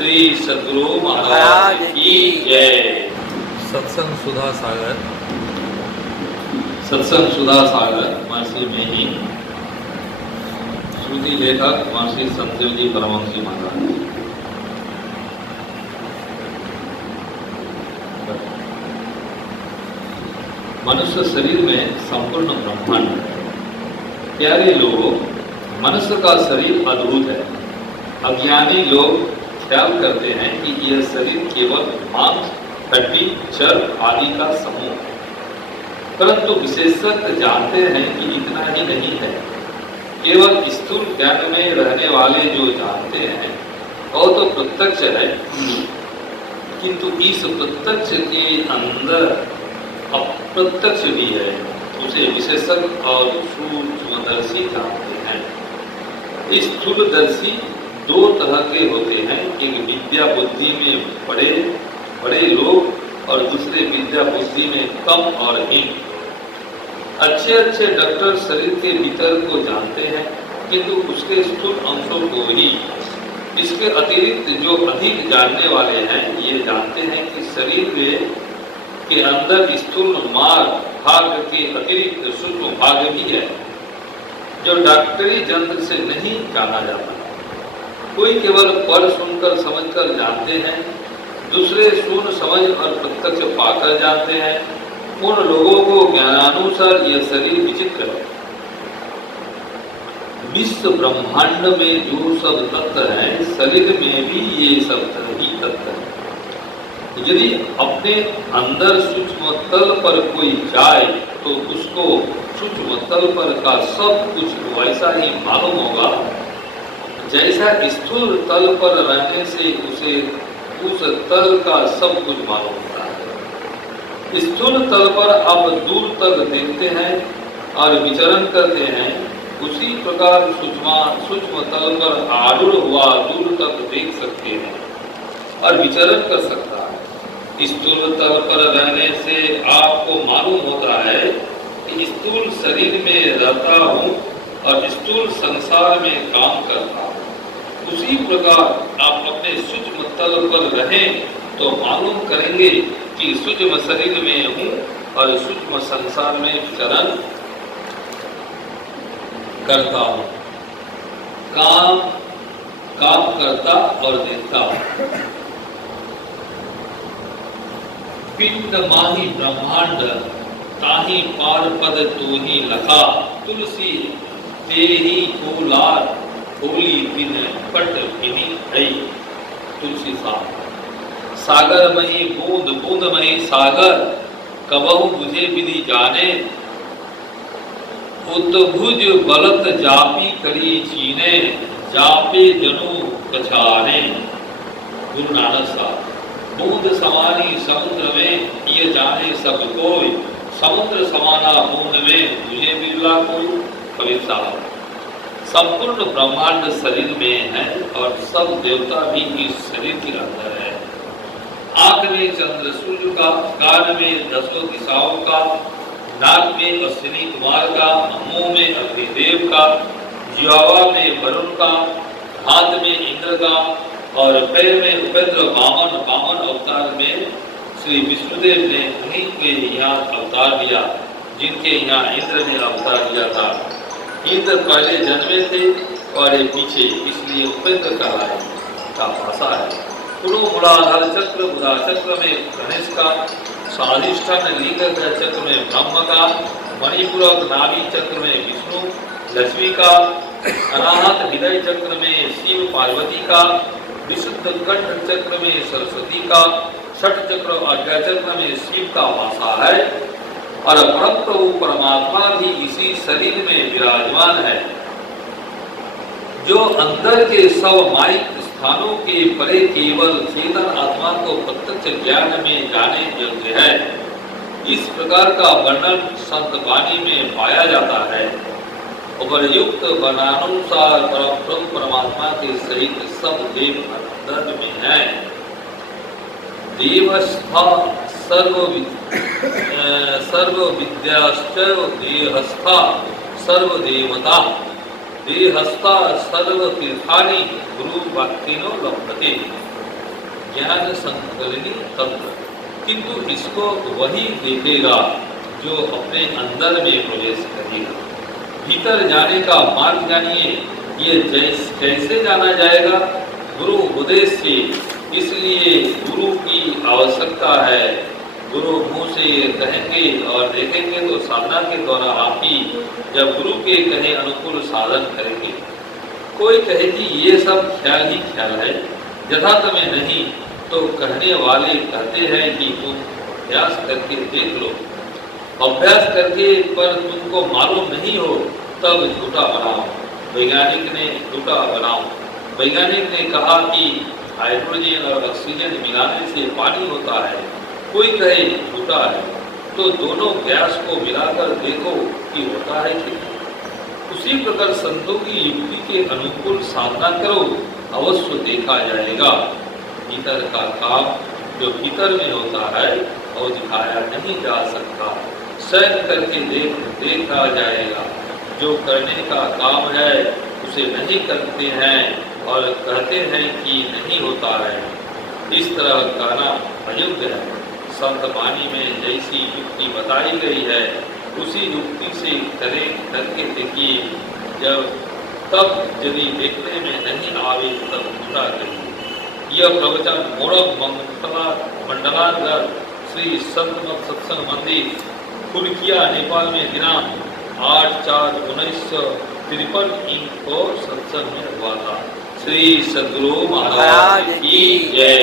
श्री सद्गुरु महाराज की जय। सत्संग सुधा सागर, सत्संग सुधा सागर महर्षि में ही श्रुति लेखक महर्षि संतदेव जी परमहंस महाराज। मनुष्य शरीर में संपूर्ण ब्रह्मांड है। प्यारे लोगों, मनुष्य का शरीर अद्भुत है। अज्ञानी लोग ख्याल करते हैं कि यह शरीर केवल मांस, हड्डी, चर्म आदि का समूह है, परंतु विशेषज्ञ जानते हैं कि इतना ही नहीं है। केवल स्थूल ज्ञान में रहने वाले जो जानते हैं वह तो प्रत्यक्ष है, किंतु इस प्रत्यक्ष के अंदर अप्रत्यक्ष भी है। उसे विशेषज्ञ और सूक्ष्मदर्शी जानते हैं। स्थूलदर्शी दो तरह के होते हैं, एक विद्या बुद्धि में बड़े लोग और दूसरे विद्या बुद्धि में कम और हीन। अच्छे डॉक्टर शरीर के भीतर को जानते हैं, किंतु उसके स्थूल अंशों को ही। इसके अतिरिक्त जो अधिक जानने वाले हैं ये जानते हैं कि शरीर के अंदर स्थूल भाग के अतिरिक्त सूक्ष्म भाग भी है, जो डॉक्टरी यंत्र से नहीं जाना जाता। कोई केवल पढ़ सुनकर समझकर जानते हैं, दूसरे सुन समझ और प्रत्यक्ष पाकर जानते हैं। उन लोगों को ज्ञानानुसार यह शरीर विचित्र है। विश्व ब्रह्मांड में जो सब तत्व हैं, शरीर में भी ये सब ही तत्व है। यदि अपने अंदर सूक्ष्म तल पर कोई जाए तो उसको सूक्ष्म तल पर का सब कुछ वैसा ही मालूम होगा जैसा स्थूल तल पर रहने से उसे उस तल का सब कुछ मालूम होता है। स्थूल तल पर आप दूर तक देखते हैं और विचरण करते हैं, उसी प्रकार सूक्ष्म तल पर आरूढ़ हुआ दूर तक देख सकते हैं और विचरण कर सकता है। स्थूल तल पर रहने से आपको मालूम होता है कि स्थूल शरीर में रहता हूँ और स्थूल संसार में काम करता हूँ। उसी प्रकार आप अपने सूक्ष्म तल पर रहें तो मालूम करेंगे कि सूक्ष्म शरीर में हूँ और सूक्ष्म संसार में विचरण करता हूँ, काम करता और देखता हूँ। पिंड माही ब्रह्मांड ताही पार पद तो ही लखा, तुलसी तेही को लार होली दिन पट बिनी है। तुलसी सागर मही बूंद बूंद मही सागर, कबहु बुझे विधि जाने, उतभुज बलत जापी करी चीने, जापे जनु पछाने। गुरु नानक साहब। बूंद समानी समुद्र में ये जाने सब कोई, समुद्र समाना बूंद में मुझे बिरला कोई। कबीर साहब। संपूर्ण ब्रह्मांड शरीर में है और सब देवता भी इस शरीर के अंदर है। आंख में चंद्र सूर्य का, कान में 10 दिशाओं का, नाक में अश्विनी कुमार का, मुंह में अग्निदेव का, जिह्वा में वरुण का, हाथ में इंद्र का और पैर में उपेंद्र वामन अवतार में श्री विष्णुदेव ने उन्हीं के यहाँ अवतार लिया जिनके यहाँ इंद्र ने अवतार लिया था। इंद्र पहले जन्मे थे और ये पीछे, इसलिए उपेंद्र का भाषा है। मूलाधार चक्र, बुधा चक्र में गणेश का, स्वाधिष्ठान लिंग चक्र में ब्रह्म का, मणिपूरक नाभि चक्र में विष्णु लक्ष्मी का, अनाहत हृदय चक्र में शिव पार्वती का, विशुद्ध कंठ चक्र में सरस्वती का, छठ चक्र आज्ञा चक्र में शिव का भाषा है और परम प्रभु परमात्मा भी इसी शरीर में विराजमान है, जो अंदर के सब माइक स्थानों के परे केवल चेतन आत्मा को प्रत्यक्ष ज्ञान में जाने योग्य है। इस प्रकार का वर्णन संत वाणी में पाया जाता है। उपयुक्त वर्णानुसार परम प्रभु परमात्मा के सहित सब देव अंदर में है। देवस्था सर्व विद्याश्च देहस्था सर्वदेवता, देहस्था सर्व तीर्थानि गुरु भक्तिनो लभते। ज्ञान संकलनी तंत्र, किंतु इसको वही देखेगा जो अपने अंदर में प्रवेश करेगा। भीतर जाने का मार्ग जानिए, ये कैसे जाना जाएगा? गुरु उपदेश से। इसलिए गुरु की आवश्यकता है। गुरु मुंह से कहेंगे और देखेंगे तो साधना के द्वारा आप ही जब गुरु के कहे अनुकूल साधन करेंगे। कोई कहे कि ये सब ख्याल ही ख्याल है, यथार्थ में नहीं, तो कहने वाले कहते हैं कि तुम अभ्यास करके देख लो। अभ्यास करके पर तुमको मालूम नहीं हो तब झूठा बनाओ। वैज्ञानिक ने झूठा बनाओ। वैज्ञानिक ने कहा कि हाइड्रोजन और ऑक्सीजन मिलाने से पानी होता है, कोई कहे झूठा है, तो दोनों गैस को मिलाकर देखो कि होता है कि नहीं। उसी प्रकार संतों की युक्ति के अनुकूल साधना करो, अवश्य देखा जाएगा। भीतर का काम जो भीतर में होता है और दिखाया नहीं जा सकता, स्वयं करके देखा जाएगा। जो करने का काम है उसे नहीं करते हैं और कहते हैं कि नहीं होता है, इस तरह कहना अयोग्य है। संत वाणी में जैसी युक्ति बताई गई है उसी युक्ति से करके देखिए। तब यदि देखने में नहीं आवे तब पूरा करिए। यह प्रवचन मोरब मंडलानगर श्री संत मत सत्संग मंदिर फुलकिया नेपाल में दिनांक 8/4/1953 को सत्संग में हुआ था। श्री सद्गुरु महाराज की जय।